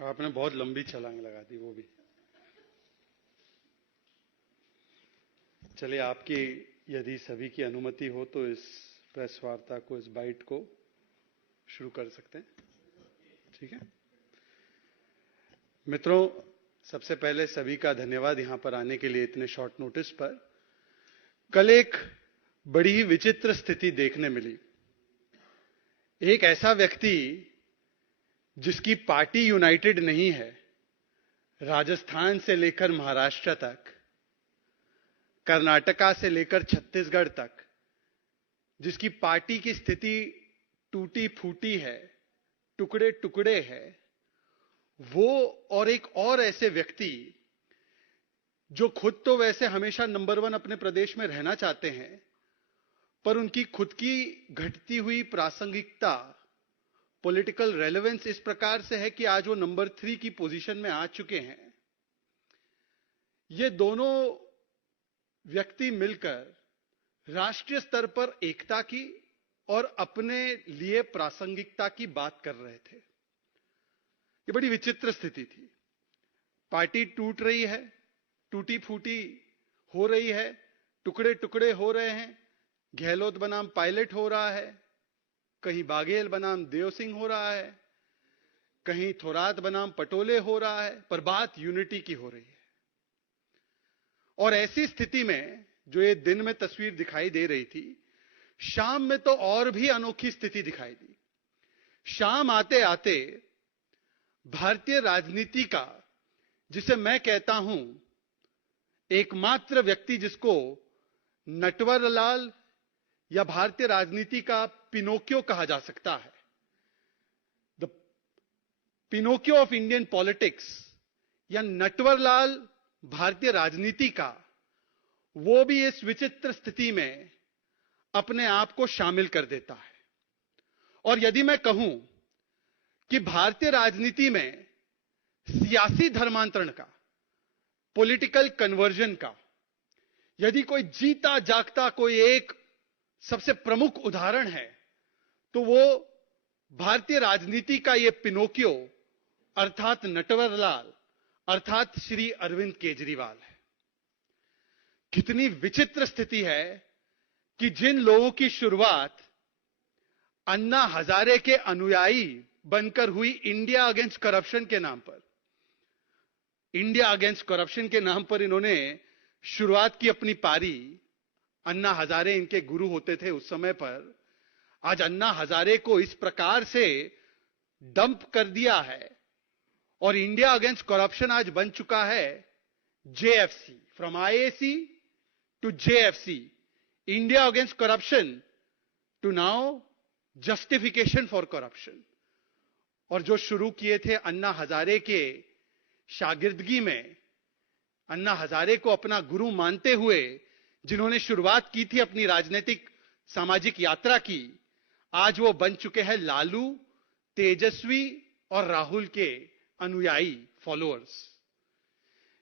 आपने बहुत लंबी छलांग लगा दी, वो भी। चलिए, आपकी यदि सभी की अनुमति हो तो इस प्रेस वार्ता को, इस बाइट को शुरू कर सकते हैं। ठीक है मित्रों, सबसे पहले सभी का धन्यवाद यहां पर आने के लिए इतने शॉर्ट नोटिस पर। कल एक बड़ी ही विचित्र स्थिति देखने मिली। एक ऐसा व्यक्ति जिसकी पार्टी यूनाइटेड नहीं है, राजस्थान से लेकर महाराष्ट्र तक, कर्नाटका से लेकर छत्तीसगढ़ तक, जिसकी पार्टी की स्थिति टूटी फूटी है, टुकड़े टुकड़े है, वो और एक और ऐसे व्यक्ति जो खुद तो वैसे हमेशा नंबर 1 अपने प्रदेश में रहना चाहते हैं, पर उनकी खुद की घटती हुई प्रासंगिकता, पॉलिटिकल रेलेवेंस इस प्रकार से है कि आज वो नंबर 3 की पोजीशन में आ चुके हैं। ये दोनों व्यक्ति मिलकर राष्ट्रीय स्तर पर एकता की और अपने लिए प्रासंगिकता की बात कर रहे थे। ये बड़ी विचित्र स्थिति थी। पार्टी टूट रही है, टूटी फूटी हो रही है, टुकड़े टुकड़े हो रहे हैं। गहलोत बनाम पायलट हो रहा है, कहीं बाघेल बनाम देव सिंह हो रहा है, कहीं थोरात बनाम पटोले हो रहा है, पर बात यूनिटी की हो रही है। और ऐसी स्थिति में जो ये दिन में तस्वीर दिखाई दे रही थी, शाम में तो और भी अनोखी स्थिति दिखाई दी। शाम आते आते भारतीय राजनीति का, जिसे मैं कहता हूं एकमात्र व्यक्ति जिसको नटवरलाल या भारतीय राजनीति का पिनोकियो कहा जा सकता है, the Pinocchio of Indian politics, या नटवरलाल भारतीय राजनीति का, वो भी इस विचित्र स्थिति में अपने आप को शामिल कर देता है। और यदि मैं कहूं कि भारतीय राजनीति में सियासी धर्मांतरण का, पॉलिटिकल कन्वर्जन का, यदि कोई जीता जागता कोई एक सबसे प्रमुख उदाहरण है, तो वो भारतीय राजनीति का ये पिनोकियो अर्थात नटवरलाल, अर्थात श्री अरविंद केजरीवाल है। कितनी विचित्र स्थिति है कि जिन लोगों की शुरुआत अन्ना हजारे के अनुयायी बनकर हुई इंडिया अगेंस्ट करप्शन के नाम पर, इंडिया अगेंस्ट करप्शन के नाम पर इन्होंने शुरुआत की अपनी पारी। अन्ना हजारे इनके गुरु होते थे उस समय पर। आज अन्ना हजारे को इस प्रकार से डंप कर दिया है और इंडिया अगेंस्ट करप्शन आज बन चुका है JFC, from IAC to JFC, India against corruption to now justification for corruption. और जो शुरू किए थे अन्ना हजारे के शागिर्दगी में, अन्ना हजारे को अपना गुरु मानते हुए जिन्होंने शुरुआत की थी अपनी राजनीतिक सामाजिक यात्रा की, आज वो बन चुके हैं लालू, तेजस्वी और राहुल के अनुयायी, फॉलोअर्स।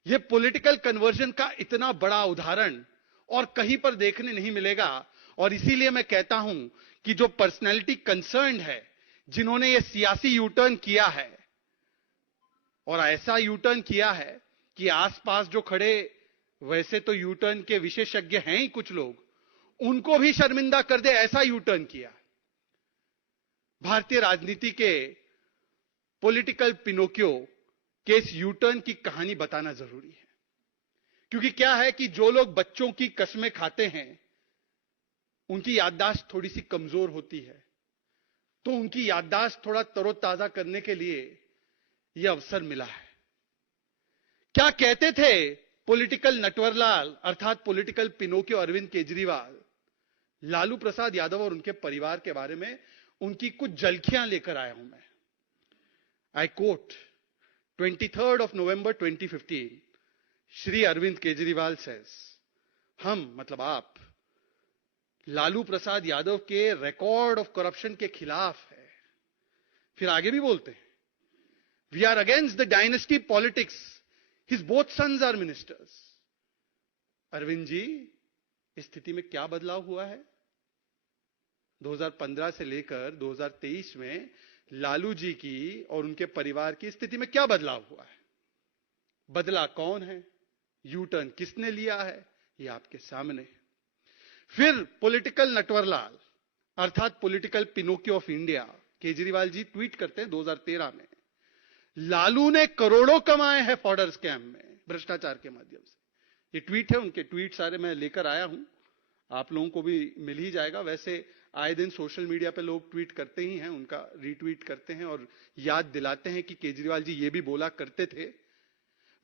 ये पॉलिटिकल कन्वर्जन का इतना बड़ा उदाहरण और कहीं पर देखने नहीं मिलेगा। और इसीलिए मैं कहता हूं कि जो पर्सनैलिटी कंसर्न्ड है, जिन्होंने ये सियासी यूटर्न किया है, और ऐसा यूटर्न किया है कि आसपास जो खड़े वैसे तो यूटर्न के विशेषज्ञ हैं ही कुछ लोग, उनको भी शर्मिंदा कर दे, ऐसा यूटर्न किया। भारतीय राजनीति के पॉलिटिकल पिनोकियो के इस यूटर्न की कहानी बताना जरूरी है। क्योंकि क्या है कि जो लोग बच्चों की कस्में खाते हैं, उनकी याददाश्त थोड़ी सी कमजोर होती है, तो उनकी याददाश्त थोड़ा तरोताजा करने के लिए यह अवसर मिला है। क्या कहते थे पॉलिटिकल नटवरलाल अर्थात पॉलिटिकल पिनोकियो अरविंद केजरीवाल लालू प्रसाद यादव और उनके परिवार के बारे में? उनकी कुछ झलकियां लेकर आया हूं मैं। I quote, 23rd of November 2015, Shri Arvind Kejriwal says, हम मतलब आप लालू प्रसाद यादव के रिकॉर्ड ऑफ करप्शन के खिलाफ है। फिर आगे भी बोलते हैं, we are against the dynasty politics, his both sons are ministers. Arvind ji, इस स्थिति में क्या बदलाव हुआ है? 2015 से लेकर 2023 में लालू जी की और उनके परिवार की स्थिति में क्या बदलाव हुआ है, बदला कौन है, यू टर्न किसने लिया है, ये आपके सामने है। फिर पॉलिटिकल नटवरलाल अर्थात political Pinocchio of India Kejriwal ji tweet करते हैं 2013 में, लालू ने करोड़ों कमाए हैं फॉर्डर स्कैम में भ्रष्टाचार के माध्यम से। ये ट्वीट है, उनके ट्वीट सारे मैं लेकर आया हूं, आप लोगों को भी मिल ही जाएगा। वैसे आए दिन सोशल मीडिया पे लोग ट्वीट करते ही हैं, उनका रीट्वीट करते हैं और याद दिलाते हैं कि केजरीवाल जी ये भी बोला करते थे,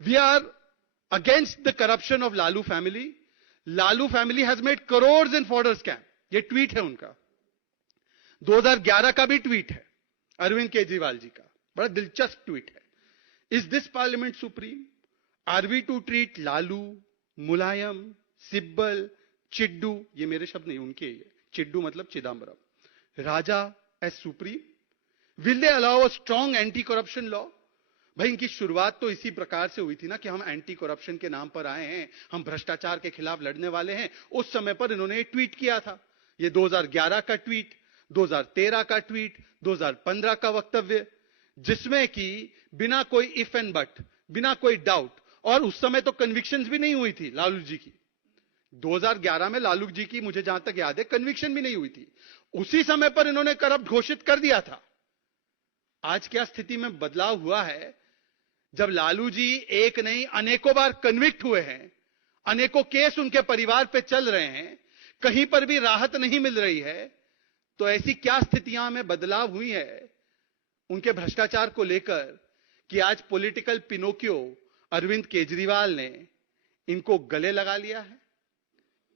we are against the corruption of Lalu family, Lalu family has made crore in fodder scam. ये ट्वीट है उनका, 2011 का भी ट्वीट है अरविंद केजरीवाल जी का, बड़ा दिलचस्प ट्वीट है। Is this parliament supreme, are we to treat Lalu, Mulayam, Sibal, Chiddu, ये मेरे शब्द नहीं उनके, ये चिड्डू मतलब Chidambaram, Raja as supreme, will they allow a strong anti corruption law. भाई इनकी शुरुआत तो इसी प्रकार से हुई थी ना कि हम एंटी करप्शन के नाम पर आए हैं, हम भ्रष्टाचार के खिलाफ लड़ने वाले हैं। उस समय पर इन्होंने एक ट्वीट किया था, ये 2011 का ट्वीट, 2013 का ट्वीट, 2015 का वक्तव्य, जिसमें कि बिना कोई इफ एंड बट, बिना कोई डाउट, और उस समय तो कन्विक्शंस भी नहीं हुई थी लालू जी की। 2011 में लालू जी की मुझे जहां तक याद है कन्विक्शन भी नहीं हुई थी, उसी समय पर इन्होंने करप्ट घोषित कर दिया था। आज क्या स्थिति में बदलाव हुआ है, जब लालू जी एक नहीं अनेकों बार कन्विक्ट हुए हैं, अनेकों केस उनके परिवार पे चल रहे हैं, कहीं पर भी राहत नहीं मिल रही है, तो ऐसी क्या स्थितियां में बदलाव हुई है उनके भ्रष्टाचार को लेकर कि आज पॉलिटिकल पिनोकियो अरविंद केजरीवाल ने इनको गले लगा लिया है,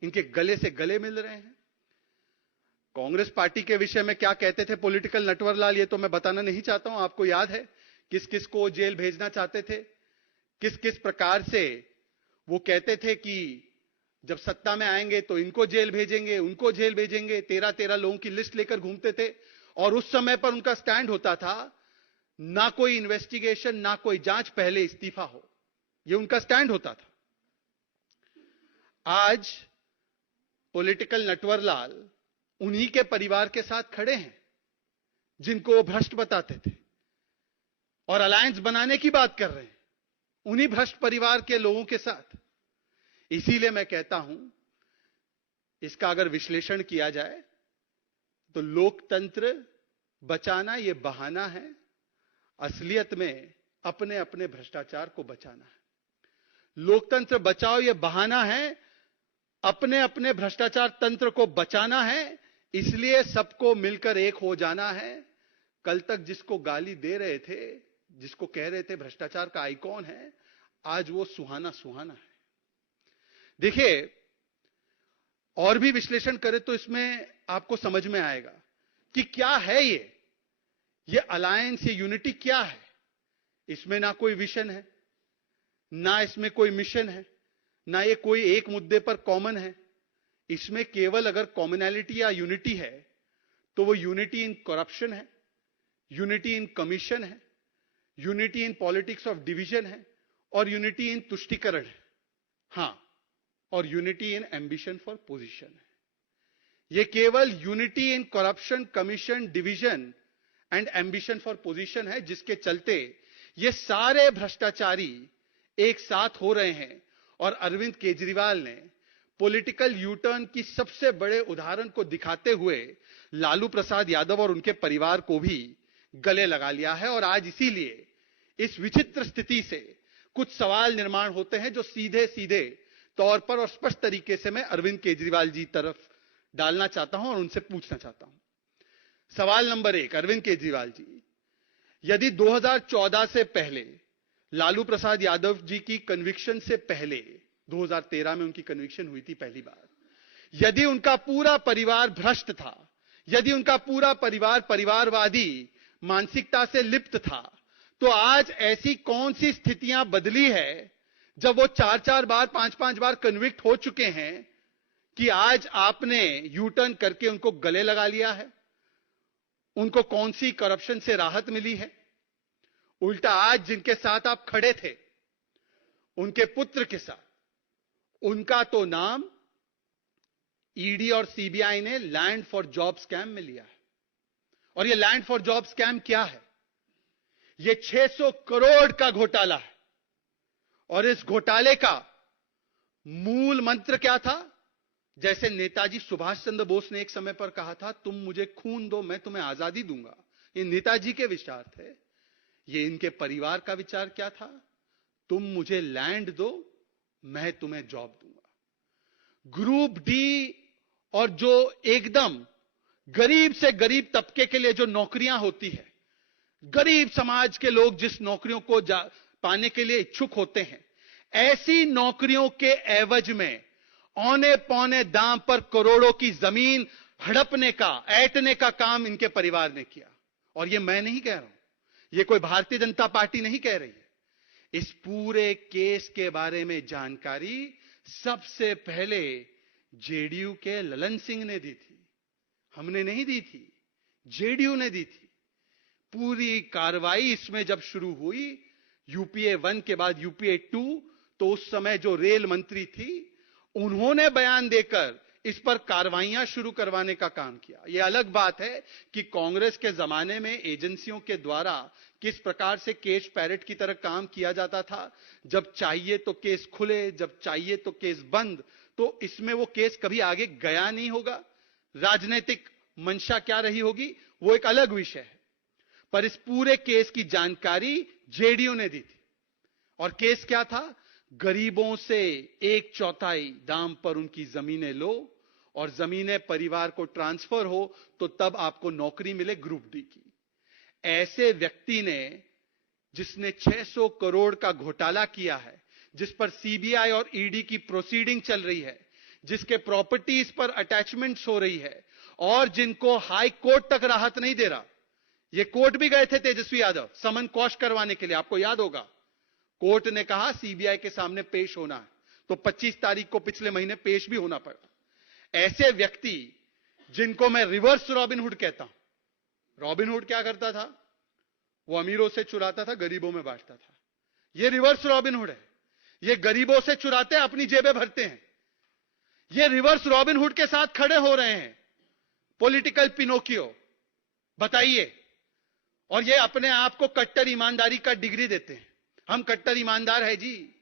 इनके गले से गले मिल रहे हैं। कांग्रेस पार्टी के विषय में क्या कहते थे पॉलिटिकल नटवरलाल, ये तो मैं बताना नहीं चाहता हूं, आपको याद है किस किस को जेल भेजना चाहते थे, किस किस प्रकार से वो कहते थे कि जब सत्ता में आएंगे तो इनको जेल भेजेंगे, उनको जेल भेजेंगे, 13-13 लोगों की लिस्ट लेकर घूमते थे। और उस समय पर उनका स्टैंड होता था, ना कोई इन्वेस्टिगेशन, ना कोई जांच, पहले इस्तीफा हो, ये उनका स्टैंड होता था। आज पॉलिटिकल नटवरलाल उन्हीं के परिवार के साथ खड़े हैं जिनको वो भ्रष्ट बताते थे और अलायंस बनाने की बात कर रहे हैं उन्हीं भ्रष्ट परिवार के लोगों के साथ। इसीलिए मैं कहता हूं, इसका अगर विश्लेषण किया जाए तो लोकतंत्र बचाना यह बहाना है, असलियत में अपने अपने भ्रष्टाचार को बचाना है। लोकतंत्र बचाओ यह बहाना है, अपने अपने भ्रष्टाचार तंत्र को बचाना है, इसलिए सबको मिलकर एक हो जाना है। कल तक जिसको गाली दे रहे थे, जिसको कह रहे थे भ्रष्टाचार का आइकॉन है, आज वो सुहाना सुहाना है। देखिए, और भी विश्लेषण करें तो इसमें आपको समझ में आएगा कि क्या है ये अलायंस, ये यूनिटी क्या है। इसमें ना कोई विजन है, ना इसमें कोई मिशन है, ना ये कोई एक मुद्दे पर कॉमन है। इसमें केवल अगर कॉमनैलिटी या यूनिटी है तो वो यूनिटी इन करप्शन है, यूनिटी इन कमीशन है, unity in politics of division है और यूनिटी इन तुष्टीकरण है। हां, और unity in ambition for position है। ये केवल unity in corruption, commission, division and ambition for position है, जिसके चलते ये सारे भ्रष्टाचारी एक साथ हो रहे हैं। और अरविंद केजरीवाल ने पॉलिटिकल यूटर्न की सबसे बड़े उदाहरण को दिखाते हुए लालू प्रसाद यादव और उनके परिवार को भी गले लगा लिया है। और आज इसीलिए इस विचित्र स्थिति से कुछ सवाल निर्माण होते हैं जो सीधे सीधे तौर पर और स्पष्ट तरीके से मैं अरविंद केजरीवाल जी तरफ डालना चाहता हूं और उनसे पूछना चाहता हूं। सवाल नंबर 1, अरविंद केजरीवाल जी, यदि 2014 से पहले लालू प्रसाद यादव जी की कन्विक्शन से पहले 2013 में उनकी कन्विक्शन हुई थी पहली बार, यदि उनका पूरा परिवार भ्रष्ट था, यदि उनका पूरा परिवार परिवारवादी मानसिकता से लिप्त था, तो आज ऐसी कौन सी स्थितियां बदली है जब वो 4-4 बार 5-5 बार कन्विक्ट हो चुके हैं कि आज आपने यू टर्न करके उनको गले लगा लिया है। उनको कौन सी करप्शन से राहत मिली है? उल्टा आज जिनके साथ आप खड़े थे, उनके पुत्र के साथ, उनका तो नाम ईडी और सीबीआई ने लैंड फॉर जॉब स्कैम में लिया है और ये लैंड फॉर जॉब स्कैम क्या है? ये 600 करोड़ का घोटाला है। और इस घोटाले का मूल मंत्र क्या था? जैसे नेताजी सुभाष चंद्र बोस ने एक समय पर कहा था, तुम मुझे खून दो, मैं तुम्हें आजादी दूंगा। ये नेताजी के विचार थे। ये इनके परिवार का विचार क्या था? तुम मुझे लैंड दो, मैं तुम्हें जॉब दूंगा। ग्रुप डी और जो एकदम गरीब से गरीब तबके के लिए जो नौकरियां होती है, गरीब समाज के लोग जिस नौकरियों को पाने के लिए इच्छुक होते हैं, ऐसी नौकरियों के एवज में औने पौने दाम पर करोड़ों की जमीन हड़पने का, ऐंठने का काम इनके परिवार ने किया। और ये मैं नहीं कह रहा हूं, ये कोई भारतीय जनता पार्टी नहीं कह रही है। इस पूरे केस के बारे में जानकारी सबसे पहले जेडीयू के ललन सिंह ने दी थी, हमने नहीं दी थी, जेडीयू ने दी थी। पूरी कार्रवाई इसमें जब शुरू हुई, यूपीए 1 के बाद यूपीए 2, तो उस समय जो रेल मंत्री थी, उन्होंने बयान देकर इस पर कार्रवाइयां शुरू करवाने का काम किया। यह अलग बात है कि कांग्रेस के जमाने में एजेंसियों के द्वारा किस प्रकार से केस पैरेट की तरह काम किया जाता था, जब चाहिए तो केस खुले, जब चाहिए तो केस बंद। तो इसमें वो केस कभी आगे गया नहीं होगा। राजनीतिक मंशा क्या रही होगी वो एक अलग विषय है, पर इस पूरे केस की जानकारी जेडीयू ने दी थी। और केस क्या था? गरीबों से 1/4 दाम पर उनकी जमीनें लो और जमीनें परिवार को ट्रांसफर हो तो तब आपको नौकरी मिले ग्रुप डी की। ऐसे व्यक्ति ने, जिसने 600 करोड़ का घोटाला किया है, जिस पर सीबीआई और ईडी की प्रोसीडिंग चल रही है, जिसके प्रॉपर्टीज पर अटैचमेंट्स हो रही है और जिनको हाई कोर्ट तक राहत नहीं दे रहा। ये कोर्ट भी गए थे तेजस्वी यादव समन क्वॉश करवाने के लिए, आपको याद होगा। कोर्ट ने कहा सीबीआई के सामने पेश होना है, तो 25 तारीख को पिछले महीने पेश भी होना पड़ा। ऐसे व्यक्ति जिनको मैं रिवर्स रॉबिनहुड कहता हूं। रॉबिनहुड क्या करता था? वो अमीरों से चुराता था, गरीबों में बांटता था। ये रिवर्स रॉबिनहुड है। ये गरीबों से चुराते हैं, अपनी जेबें भरते हैं। ये रिवर्स रॉबिनहुड के साथ खड़े हो रहे हैं, पॉलिटिकल पिनोकियो। बताइए। और ये अपने आप को कट्टर ईमानदारी का डिग्री देते हैं, हम कट्टर ईमानदार है जी।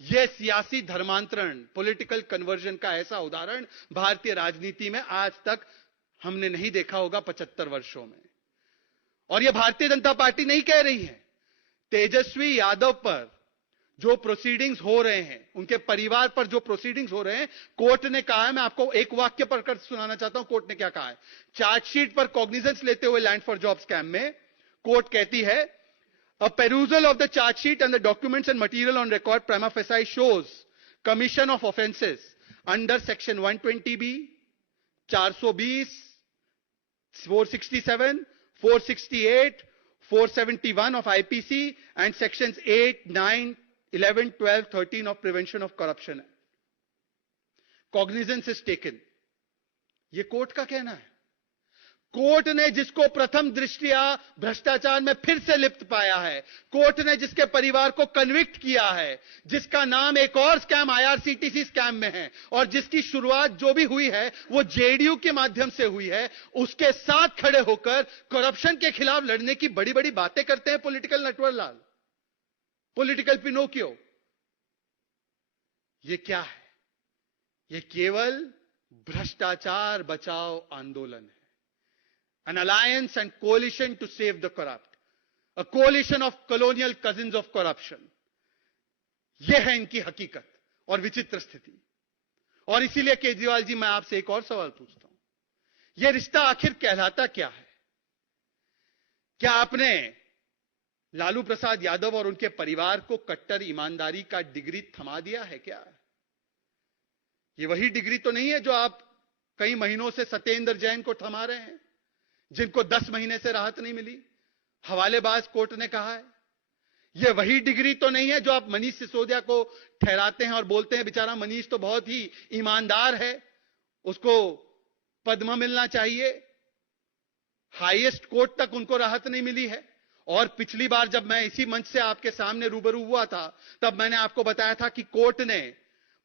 यह सियासी धर्मांतरण, पॉलिटिकल कन्वर्जन का ऐसा उदाहरण भारतीय राजनीति में आज तक हमने नहीं देखा होगा 75 वर्षों में। और यह भारतीय जनता पार्टी नहीं कह रही है। तेजस्वी यादव पर जो प्रोसीडिंग्स हो रहे हैं, उनके परिवार पर जो प्रोसीडिंग्स हो रहे हैं, कोर्ट ने कहा है, मैं आपको एक वाक्य पढ़कर सुनाना चाहता हूं कोर्ट ने क्या कहा है। चार्जशीट पर कॉग्निजेंस लेते हुए लैंड फॉर जॉब स्कैम में कोर्ट कहती है, a perusal of the charge sheet and the documents and material on record prima facie shows commission of offences under section 120b, 420, 467, 468, 471 of IPC and sections 8, 9, 11, 12, 13 of Prevention of Corruption Act. Cognizance is taken. ये court का कहना है। Court ने जिसको प्रथम दृष्टया भ्रष्टाचार में फिर से लिप्त पाया है, कोर्ट ने जिसके परिवार को कन्विक्ट किया है, जिसका नाम एक और स्कैम आईआरसीटीसी स्कैम में है और जिसकी शुरुआत जो भी हुई है वो जेडीयू के माध्यम से हुई है, उसके साथ खड़े होकर करप्शन के खिलाफ लड़ने की बड़ी बड़ी बातें करते हैं पॉलिटिकल नटवरलाल, पॉलिटिकल पिनोकियो। ये क्या है? ये केवल भ्रष्टाचार बचाओ आंदोलन है। An alliance and coalition to save the corrupt. A coalition of colonial cousins of corruption. यह है इनकी हकीकत और विचित्र स्थिति। और इसीलिए केजरीवाल जी, मैं आपसे एक और सवाल पूछता हूं, यह रिश्ता आखिर कहलाता क्या है? क्या आपने लालू प्रसाद यादव और उनके परिवार को कट्टर ईमानदारी का डिग्री थमा दिया है क्या? ये वही डिग्री तो नहीं है जो आप कई महीनों से सत्येंद्र जैन को थमा रहे हैं, जिनको 10 महीने से राहत नहीं मिली, हवालेबाज कोर्ट ने कहा है। यह वही डिग्री तो नहीं है जो आप मनीष सिसोदिया को ठहराते हैं और बोलते हैं बेचारा मनीष तो बहुत ही ईमानदार है, उसको पद्म मिलना चाहिए। हाईएस्ट कोर्ट तक उनको राहत नहीं मिली है। और पिछली बार जब मैं इसी मंच से आपके सामने रूबरू हुआ था, तब मैंने आपको बताया था कि कोर्ट ने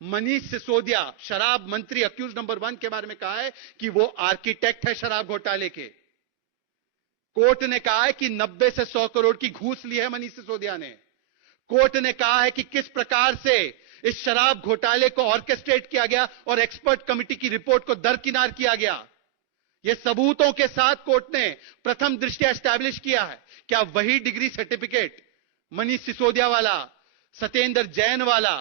मनीष सिसोदिया, शराब मंत्री अक्यूज नंबर 1 के बारे में कहा है कि वो आर्किटेक्ट है शराब घोटाले के। कोर्ट ने कहा है कि 90 से 100 करोड़ की घूस ली है मनीष सिसोदिया ने। कोर्ट ने कहा है कि किस प्रकार से इस शराब घोटाले को ऑर्केस्ट्रेट किया गया और एक्सपर्ट कमेटी की रिपोर्ट को दरकिनार किया गया। यह सबूतों के साथ कोर्ट ने प्रथम दृष्टया एस्टैब्लिश किया है। क्या वही डिग्री सर्टिफिकेट मनीष सिसोदिया वाला, सत्येंद्र जैन वाला,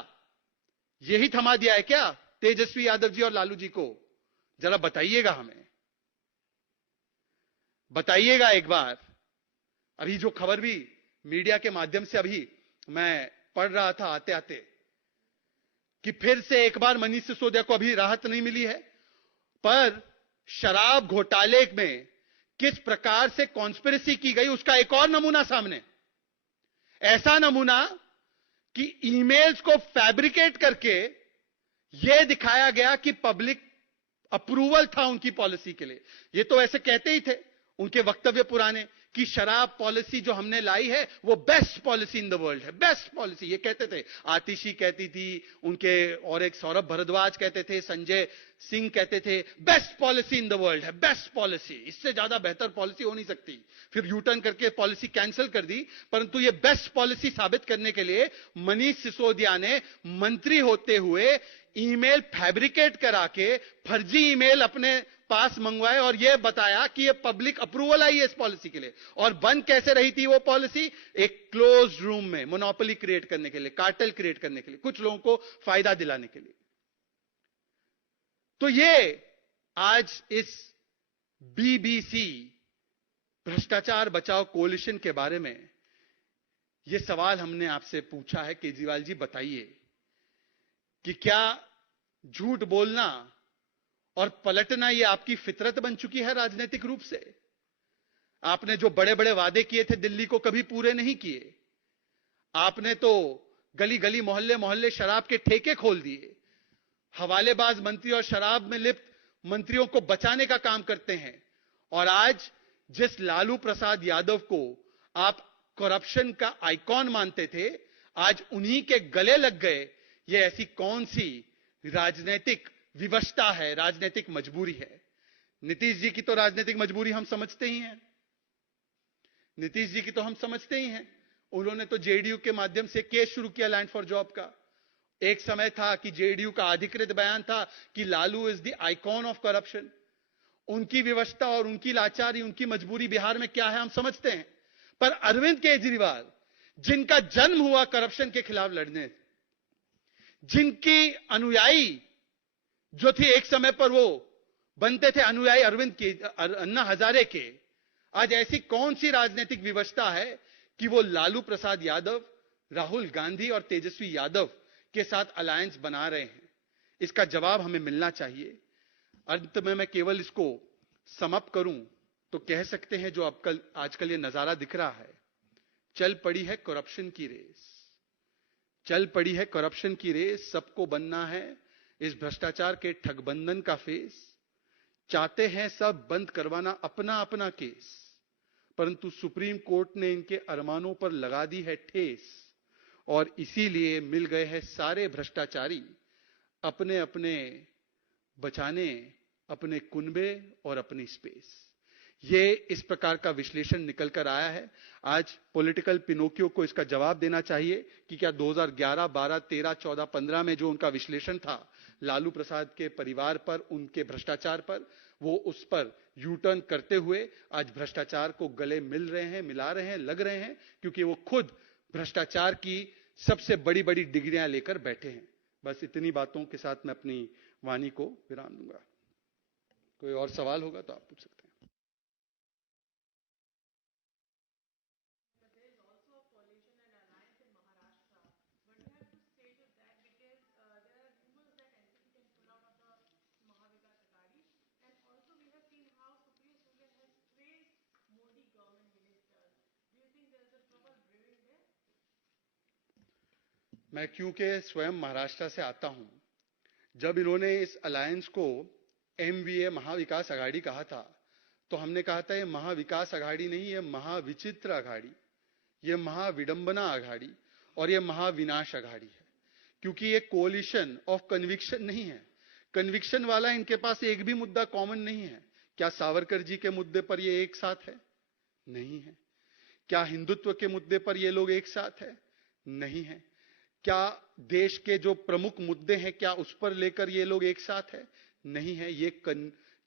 यही थमा दिया है क्या तेजस्वी यादव जी और लालू जी को? जरा बताइएगा, हमें बताइएगा एक बार। अभी जो खबर भी मीडिया के माध्यम से अभी मैं पढ़ रहा था आते आते, कि फिर से एक बार मनीष सिसोदिया को अभी राहत नहीं मिली है, पर शराब घोटाले में किस प्रकार से कॉन्स्पिरेसी की गई उसका एक और नमूना सामने। ऐसा नमूना कि ईमेल्स को फैब्रिकेट करके यह दिखाया गया कि पब्लिक अप्रूवल था उनकी पॉलिसी के लिए। ये तो ऐसे कहते ही थे उनके वक्तव्य पुराने कि शराब पॉलिसी जो हमने लाई है वो best policy in the world है, बेस्ट पॉलिसी ये कहते थे। आतिशी कहती थी, उनके और एक सौरभ भारद्वाज कहते थे, संजय सिंह कहते थे, best policy in the world है, बेस्ट पॉलिसी, इससे ज्यादा बेहतर पॉलिसी हो नहीं सकती। फिर यूटर्न करके पॉलिसी कैंसिल कर दी, परंतु ये बेस्ट पॉलिसी साबित करने के लिए मनीष सिसोदिया ने मंत्री होते हुए ईमेल फैब्रिकेट करा के फर्जी ईमेल अपने पास मंगवाए और यह बताया कि यह पब्लिक अप्रूवल आई है इस पॉलिसी के लिए। और बंद कैसे रही थी वो पॉलिसी? एक क्लोज रूम में मोनोपोली क्रिएट करने के लिए, कार्टेल क्रिएट करने के लिए, कुछ लोगों को फायदा दिलाने के लिए। तो ये आज इस बीबीसी भ्रष्टाचार बचाओ कोलिशन के बारे में यह सवाल हमने आपसे पूछा है। केजरीवाल जी बताइए कि क्या झूठ बोलना और पलटना यह आपकी फितरत बन चुकी है राजनीतिक रूप से? आपने जो बड़े बड़े वादे किए थे दिल्ली को कभी पूरे नहीं किए। आपने तो गली गली मोहल्ले मोहल्ले शराब के ठेके खोल दिए। हवालेबाज मंत्री और शराब में लिप्त मंत्रियों को बचाने का काम करते हैं। और आज जिस लालू प्रसाद यादव को आप करप्शन का आइकॉन मानते थे, आज उन्हीं के गले लग गए। यह ऐसी कौन सी राजनीतिक विवशता है, राजनीतिक मजबूरी है? नीतीश जी की तो राजनीतिक मजबूरी हम समझते ही हैं। नीतीश जी की तो हम समझते ही हैं। उन्होंने तो जेडीयू के माध्यम से केस शुरू किया लैंड फॉर जॉब का। एक समय था कि जेडीयू का अधिकृत बयान था कि Lalu is the icon of corruption. उनकी विवशता और उनकी लाचारी, उनकी मजबूरी बिहार में क्या है हम समझते हैं। पर अरविंद केजरीवाल, जिनका जन्म हुआ करप्शन के खिलाफ लड़ने, जिनकी अनुयायी जो थी एक समय पर वो बनते थे अनुयायी अरविंद के, अन्ना हजारे के, आज ऐसी कौन सी राजनीतिक विवशता है कि वो लालू प्रसाद यादव, राहुल गांधी और तेजस्वी यादव के साथ अलायंस बना रहे हैं? इसका जवाब हमें मिलना चाहिए। अंत में मैं केवल इसको समअप करूं तो कह सकते हैं जो आजकल ये नजारा दिख रहा है, चल पड़ी है करप्शन की रेस, चल पड़ी है करप्शन की रेस। सबको बनना है इस भ्रष्टाचार के ठगबंधन का फेस। चाहते हैं सब बंद करवाना अपना अपना केस, परंतु सुप्रीम कोर्ट ने इनके अरमानों पर लगा दी है ठेस। और इसीलिए मिल गए हैं सारे भ्रष्टाचारी अपने अपने बचाने, अपने कुनबे और अपनी स्पेस। ये इस प्रकार का विश्लेषण निकल कर आया है। आज पॉलिटिकल पिनोकियो को इसका जवाब देना चाहिए कि क्या 2011, 12, 13, 14, 15 में जो उनका विश्लेषण था लालू प्रसाद के परिवार पर, उनके भ्रष्टाचार पर, वो उस पर यू टर्न करते हुए आज भ्रष्टाचार को गले मिल रहे हैं, मिला रहे हैं, लग रहे हैं, क्योंकि वो खुद भ्रष्टाचार की सबसे बड़ी बड़ी डिग्रियां लेकर बैठे हैं। बस इतनी बातों के साथ मैं अपनी वाणी को विराम दूंगा। कोई और सवाल होगा तो आप पूछ सकते हैं। मैं क्योंकि स्वयं महाराष्ट्र से आता हूं, जब इन्होंने इस अलायंस को एमवीए महाविकास आघाड़ी कहा था, तो हमने कहा था ये महाविकास आघाड़ी नहीं, ये महाविचित्र आघाड़ी, ये महाविडंबना आघाड़ी और ये महाविनाश आघाड़ी है। क्योंकि ये कोलिशन ऑफ कन्विक्शन नहीं है। कन्विक्शन वाला इनके पास एक भी मुद्दा कॉमन नहीं है। क्या सावरकर जी के मुद्दे पर ये एक साथ है? नहीं है। क्या हिंदुत्व के मुद्दे पर ये लोग एक साथ है? नहीं है। क्या देश के जो प्रमुख मुद्दे हैं क्या उस पर लेकर ये लोग एक साथ है? नहीं है। ये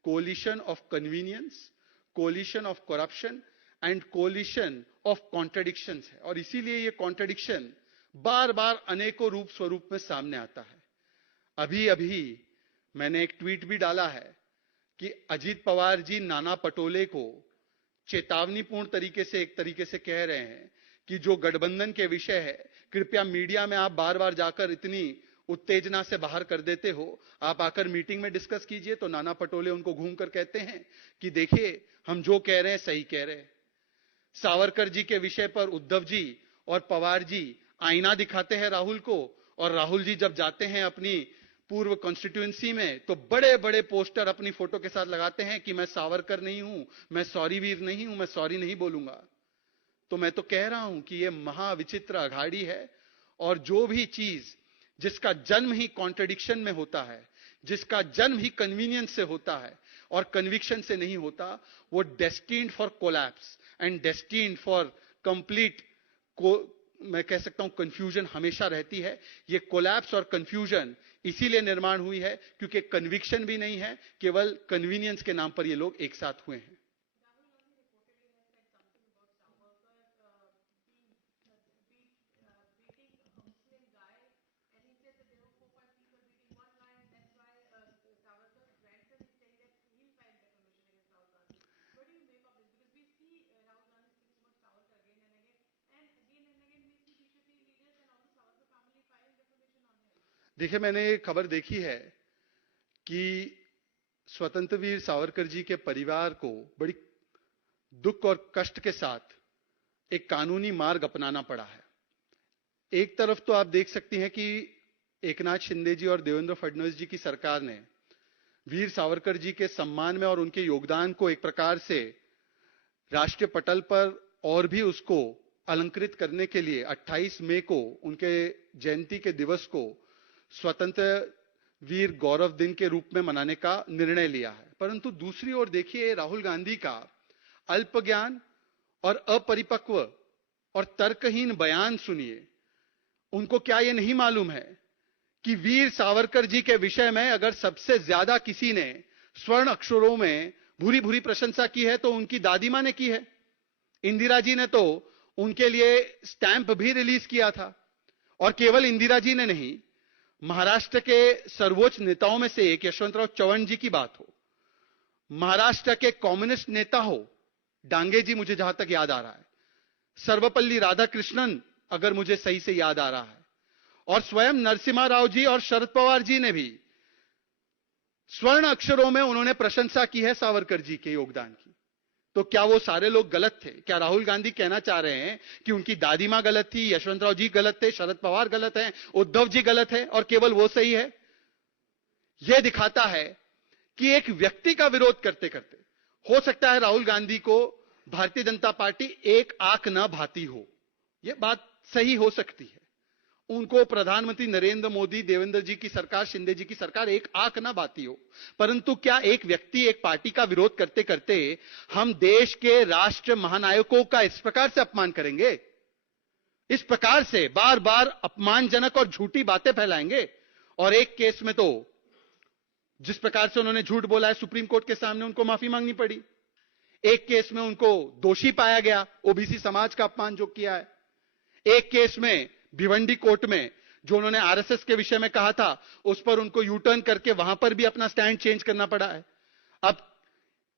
collision of convenience, collision of corruption and collision of contradictions है। और इसीलिए ये कॉन्ट्रडिक्शन बार बार अनेकों रूप स्वरूप में सामने आता है। अभी अभी मैंने एक ट्वीट भी डाला है कि अजीत पवार जी नाना पटोले को चेतावनीपूर्ण एक तरीके से कह रहे हैं कि जो गठबंधन के विषय है कृपया मीडिया में आप बार बार जाकर इतनी उत्तेजना से बाहर कर देते हो, आप आकर मीटिंग में डिस्कस कीजिए। तो नाना पटोले उनको घूमकर कहते हैं कि देखिए हम जो कह रहे हैं सही कह रहे हैं। सावरकर जी के विषय पर उद्धव जी और पवार जी आईना दिखाते हैं राहुल को, और राहुल जी जब जाते हैं अपनी पूर्व कॉन्स्टिट्यूएंसी में तो बड़े बड़े पोस्टर अपनी फोटो के साथ लगाते हैं कि मैं सावरकर नहीं हूं, मैं सॉरी वीर नहीं हूं, मैं सॉरी नहीं बोलूंगा। तो मैं तो कह रहा हूं कि यह महाविचित्र अघाड़ी है। और जो भी चीज जिसका जन्म ही कॉन्ट्रडिक्शन में होता है, जिसका जन्म ही कन्वीनियंस से होता है और कन्विक्शन से नहीं होता, वो destined for collapse and destined for complete मैं कह सकता हूं कंफ्यूजन हमेशा रहती है। ये कोलैप्स और कंफ्यूजन इसीलिए निर्माण हुई है क्योंकि कन्विक्शन भी नहीं है, केवल कन्वीनियंस के नाम पर ये लोग एक साथ हुए हैं। देखिए, मैंने एक खबर देखी है कि स्वतंत्र वीर सावरकर जी के परिवार को बड़ी दुख और कष्ट के साथ एक कानूनी मार्ग अपनाना पड़ा है। एक तरफ तो आप देख सकती हैं कि एकनाथ शिंदे जी और देवेंद्र फडणवीस जी की सरकार ने वीर सावरकर जी के सम्मान में और उनके योगदान को एक प्रकार से राष्ट्रीय पटल पर और भी उसको अलंकृत करने के लिए 28 मई को उनके जयंती के दिवस को स्वतंत्र वीर गौरव दिन के रूप में मनाने का निर्णय लिया है। परंतु दूसरी ओर देखिए, राहुल गांधी का अल्पज्ञान और अपरिपक्व और तर्कहीन बयान सुनिए। उनको क्या यह नहीं मालूम है कि वीर सावरकर जी के विषय में अगर सबसे ज्यादा किसी ने स्वर्ण अक्षरों में भूरी भूरी प्रशंसा की है तो उनकी दादी मां ने की है। इंदिरा जी ने तो उनके लिए स्टैंप भी रिलीज किया था। और केवल इंदिरा जी ने नहीं, महाराष्ट्र के सर्वोच्च नेताओं में से एक यशवंतराव चव्हाण जी की बात हो, महाराष्ट्र के कम्युनिस्ट नेता हो डांगे जी, मुझे जहां तक याद आ रहा है, सर्वपल्ली राधाकृष्णन अगर मुझे सही से याद आ रहा है, और स्वयं नरसिम्हा राव जी और शरद पवार जी ने भी स्वर्ण अक्षरों में उन्होंने प्रशंसा की है सावरकर जी के योगदान की। तो क्या वो सारे लोग गलत थे? क्या राहुल गांधी कहना चाह रहे हैं कि उनकी दादी मां गलत थी, यशवंतराव जी गलत थे, शरद पवार गलत हैं, उद्धव जी गलत है और केवल वो सही है? यह दिखाता है कि एक व्यक्ति का विरोध करते करते हो सकता है राहुल गांधी को भारतीय जनता पार्टी एक आंख न भाती हो। यह बात सही हो सकती है। उनको प्रधानमंत्री नरेंद्र मोदी, देवेंद्र जी की सरकार, शिंदे जी की सरकार एक आंख ना बाती हो। परंतु क्या एक व्यक्ति, एक पार्टी का विरोध करते करते हम देश के राष्ट्र महानायकों का इस प्रकार से अपमान करेंगे? इस प्रकार से बार बार अपमानजनक और झूठी बातें फैलाएंगे? और एक केस में तो जिस प्रकार से उन्होंने झूठ बोला है, सुप्रीम कोर्ट के सामने उनको माफी मांगनी पड़ी। एक केस में उनको दोषी पाया गया, ओबीसी समाज का अपमान जो किया है। एक केस में भिवंडी कोर्ट में जो उन्होंने आरएसएस के विषय में कहा था, उस पर उनको यू टर्न करके वहां पर भी अपना स्टैंड चेंज करना पड़ा है। अब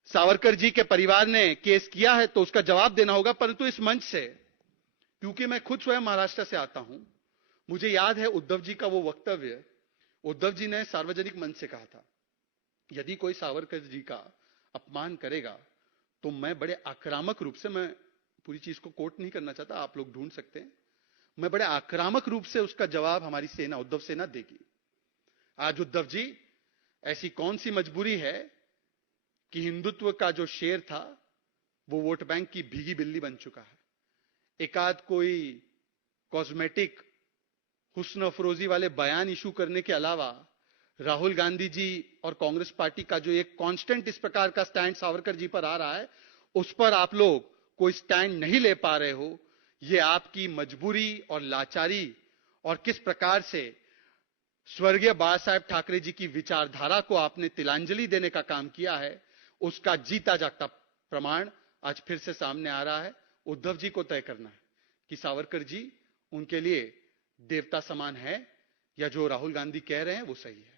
सावरकर जी के परिवार ने केस किया है तो उसका जवाब देना होगा। परंतु इस मंच से, क्योंकि मैं खुद स्वयं महाराष्ट्र से आता हूं, मुझे याद है उद्धव जी का वो वक्तव्य। उद्धव जी ने सार्वजनिक मंच से कहा था, यदि कोई सावरकर जी का अपमान करेगा तो मैं बड़े आक्रामक रूप से, मैं पूरी चीज को कोट नहीं करना चाहता, आप लोग ढूंढ सकते हैं, मैं बड़े आक्रामक रूप से उसका जवाब हमारी सेना, उद्धव सेना देगी। आज उद्धव जी, ऐसी कौन सी मजबूरी है कि हिंदुत्व का जो शेर था वो वोट बैंक की भीगी बिल्ली बन चुका है। एकाध कोई कॉस्मेटिक हुस्न अफरोजी वाले बयान इशू करने के अलावा राहुल गांधी जी और कांग्रेस पार्टी का जो एक कांस्टेंट इस प्रकार का स्टैंड सावरकर जी पर आ रहा है, उस पर आप लोग कोई स्टैंड नहीं ले पा रहे हो, यह आपकी मजबूरी और लाचारी और किस प्रकार से स्वर्गीय बाला साहेब ठाकरे जी की विचारधारा को आपने तिलांजलि देने का काम किया है, उसका जीता जागता प्रमाण आज फिर से सामने आ रहा है। उद्धव जी को तय करना है कि सावरकर जी उनके लिए देवता समान है या जो राहुल गांधी कह रहे हैं वो सही है।